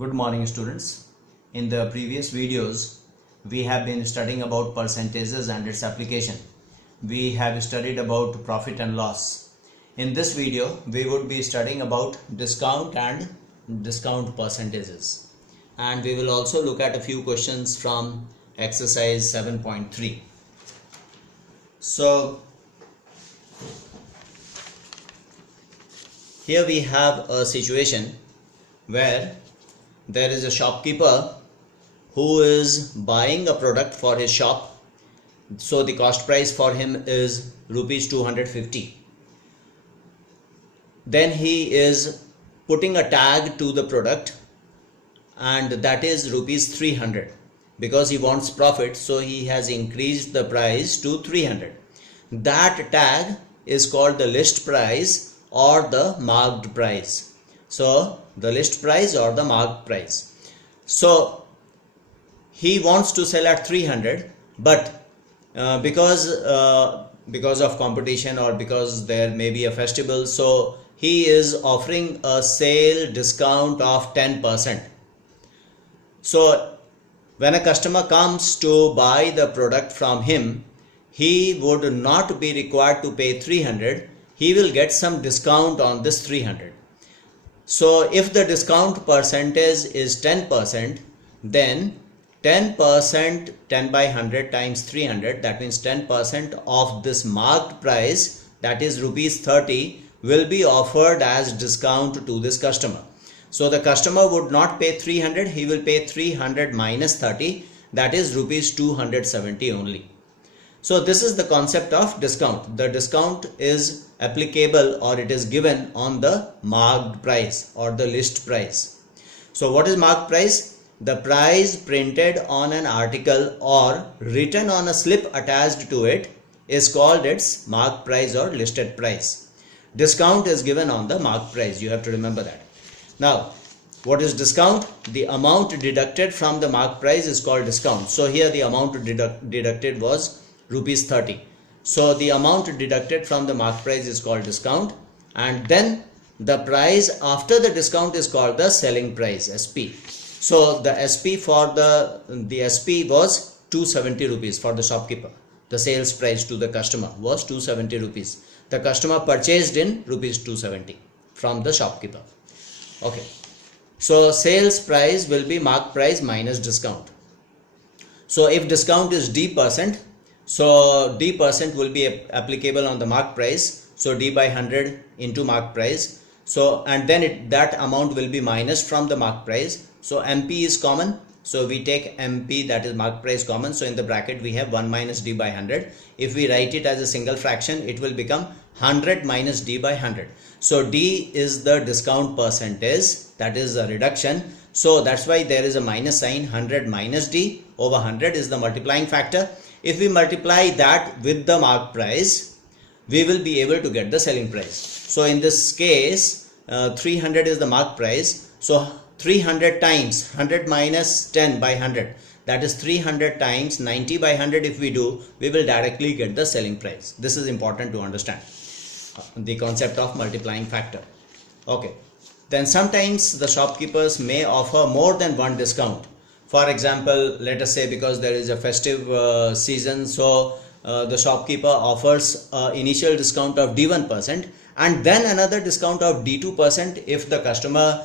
Good morning students. In the previous videos we have been studying about percentages and its application. We have studied about profit and loss. In this video we would be studying about discount and discount percentages, and we will also look at a few questions from exercise 7.3. So here we have a situation where there is a shopkeeper who is buying a product for his shop. So the cost price for him is rupees 250. Then he is putting a tag to the product, and that is rupees 300 because he wants profit, so he has increased the price to 300. That tag is called the list price or the marked price. So the list price or the marked price. So he wants to sell at 300, but because of competition or because there may be a festival, so he is offering a sale discount of 10%. So when a customer comes to buy the product from him, he would not be required to pay 300. He will get some discount on this 300. So if the discount percentage is 10%, then 10%, 10 by 100 times 300, that means 10% of this marked price, that is rupees 30, will be offered as discount to this customer. So the customer would not pay 300, he will pay 300 minus 30, that is rupees 270 only. So this is the concept of discount. The discount is applicable or it is given on the marked price or the list price. So what is marked price? The price printed on an article or written on a slip attached to it is called its marked price or listed price. Discount is given on the marked price. You have to remember that. Now, what is discount? The amount deducted from the marked price is called discount. So here the amount deducted was rupees 30. So the amount deducted from the marked price is called discount, and then the price after the discount is called the selling price, SP. So the SP for the SP was 270 rupees for the shopkeeper. The sales price to the customer was 270 rupees. The customer purchased in rupees 270 from the shopkeeper. Okay. So sales price will be marked price minus discount. So if discount is D%, so D% will be applicable on the marked price. So D by 100 into marked price. So and then that amount will be minus from the marked price. So MP is common. So we take MP, that is marked price, common. So in the bracket we have 1 minus D by 100. If we write it as a single fraction, it will become 100 minus D by 100. So D is the discount percentage, that is a reduction. So that's why there is a minus sign. 100 minus D over 100 is the multiplying factor. If we multiply that with the marked price, we will be able to get the selling price. So in this case, 300 is the marked price. So 300 times 100 minus 10 by 100, that is 300 times 90 by 100. If we do, we will directly get the selling price. This is important to understand, the concept of multiplying factor. Okay. Then sometimes the shopkeepers may offer more than one discount. For example, let us say because there is a festive season, so the shopkeeper offers initial discount of D1% and then another discount of D2% if the customer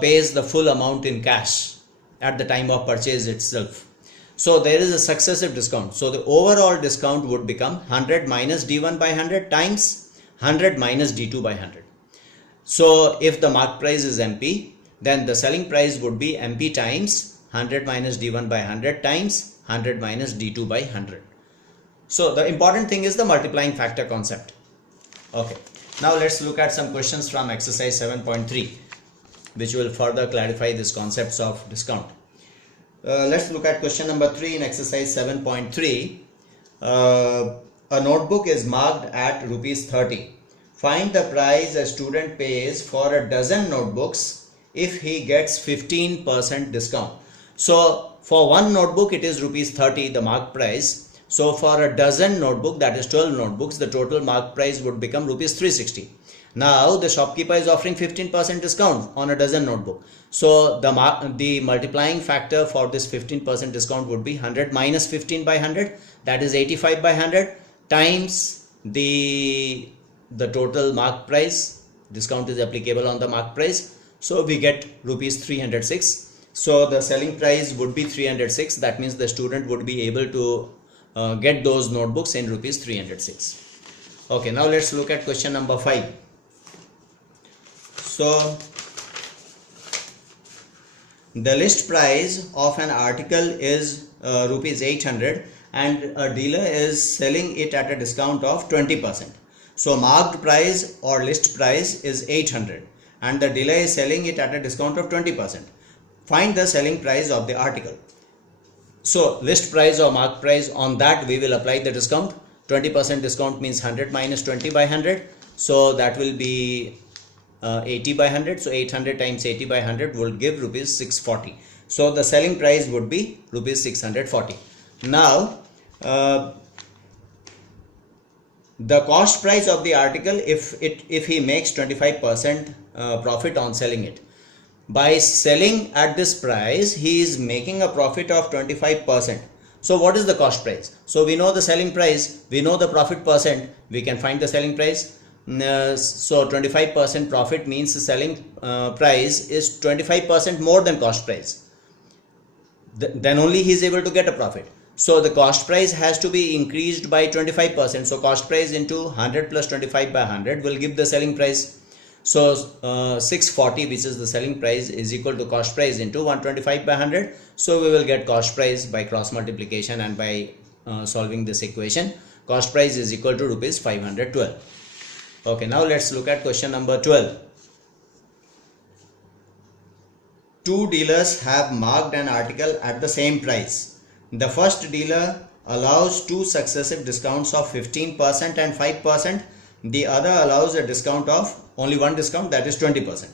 pays the full amount in cash at the time of purchase itself. So there is a successive discount. So the overall discount would become 100 minus D1 by 100 times 100 minus D2 by 100. So if the marked price is MP, then the selling price would be MP times 100 minus D1 by 100 times 100 minus D2 by 100. So the important thing is the multiplying factor concept. Okay. Now let's look at some questions from exercise 7.3, which will further clarify these concepts of discount. Let's look at question number 3 in exercise 7.3. A notebook is marked at rupees 30. Find the price a student pays for a dozen notebooks if he gets 15% discount. So for one notebook it is rupees 30, the marked price. So for a dozen notebook, that is 12 notebooks, the total marked price would become rupees 360. Now the shopkeeper is offering 15% discount on a dozen notebook. So the multiplying factor for this 15% discount would be 100 minus 15 by 100, that is 85 by 100, times the total mark price. Discount is applicable on the mark price, so we get rupees 306. So the selling price would be 306. That means the student would be able to get those notebooks in rupees 306. Okay, now let's look at question number 5. So the list price of an article is rupees 800 and a dealer is selling it at a discount of 20%. So marked price or list price is 800 and the dealer is selling it at a discount of 20%. Find the selling price of the article. So list price or marked price, on that we will apply the discount. 20% discount means 100 minus 20 by 100. So that will be 80 by 100. So 800 times 80 by 100 will give rupees 640. So the selling price would be rupees 640. Now the cost price of the article, if he makes 25% profit on selling it, by selling at this price he is making a profit of 25%. So what is the cost price? So we know the selling price, we know the profit percent, we can find the selling price. So 25% profit means the selling price is 25% more than cost price. Then only he is able to get a profit. So the cost price has to be increased by 25%. So cost price into 100 plus 25 by 100 will give the selling price. So 640, which is the selling price, is equal to cost price into 125 by 100. So we will get cost price by cross multiplication and by solving this equation. Cost price is equal to rupees 512. Okay, now let's look at question number 12. Two dealers have marked an article at the same price. The first dealer allows two successive discounts of 15% and 5%. The other allows a discount of only one discount, that is 20%.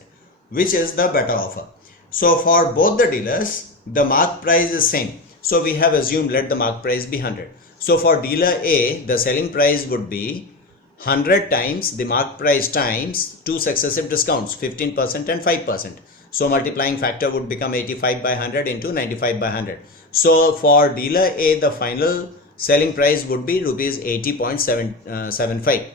Which is the better offer? So for both the dealers, the mark price is same. So we have assumed let the mark price be 100. So for dealer A, the selling price would be 100 times the mark price times two successive discounts, 15% and 5%. So multiplying factor would become 85 by 100 into 95 by 100. So for dealer A, the final selling price would be rupees 80.75.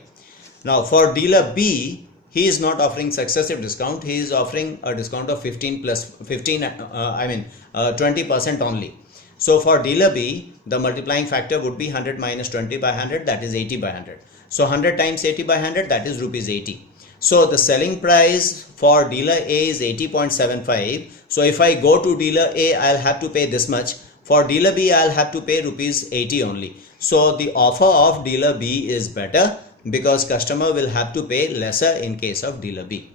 Now for dealer B, he is not offering successive discount. He is offering a discount of 20% only. So for dealer B, the multiplying factor would be 100 minus 20 by 100, that is 80 by 100. So 100 times 80 by 100, that is rupees 80. So the selling price for dealer A is 80.75. So if I go to dealer A, I'll have to pay this much. For dealer B, I'll have to pay rupees 80 only. So the offer of dealer B is better because customer will have to pay lesser in case of dealer B.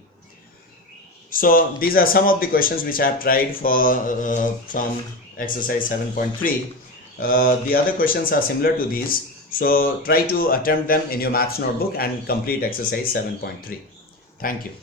So these are some of the questions which I have tried for from exercise 7.3. The other questions are similar to these. So try to attempt them in your maths notebook and complete exercise 7.3. Thank you.